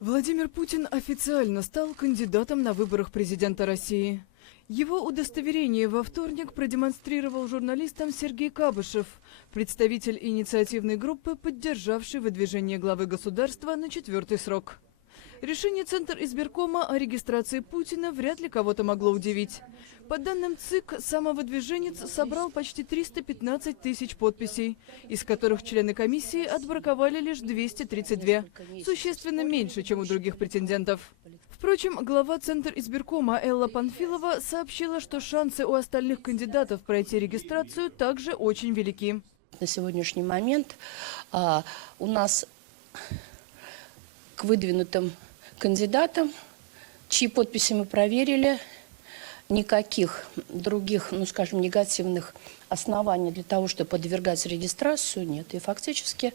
Владимир Путин официально стал кандидатом на выборах президента России. Его удостоверение во вторник продемонстрировал журналистам Сергей Кабышев, представитель инициативной группы, поддержавший выдвижение главы государства на 4-й срок. Решение Центризбиркома о регистрации Путина вряд ли кого-то могло удивить. По данным ЦИК, самовыдвиженец собрал почти 315 тысяч подписей, из которых члены комиссии отбраковали лишь 232, существенно меньше, чем у других претендентов. Впрочем, глава Центризбиркома Элла Панфилова сообщила, что шансы у остальных кандидатов пройти регистрацию также очень велики. На сегодняшний момент у нас к выдвинутым кандидатам, чьи подписи мы проверили, никаких других, скажем, негативных оснований для того, чтобы подвергать регистрацию, нет. И фактически,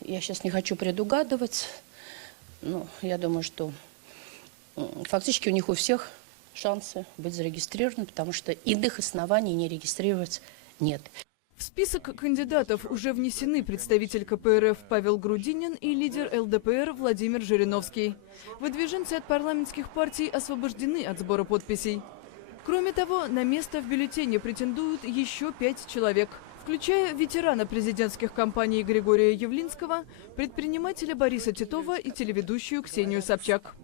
я сейчас не хочу предугадывать, я думаю, что фактически у них у всех шансы быть зарегистрированы, потому что иных оснований не регистрировать нет. В список кандидатов уже внесены представитель КПРФ Павел Грудинин и лидер ЛДПР Владимир Жириновский. Выдвиженцы от парламентских партий освобождены от сбора подписей. Кроме того, на место в бюллетене претендуют еще 5 человек, включая ветерана президентских кампаний Григория Явлинского, предпринимателя Бориса Титова и телеведущую Ксению Собчак.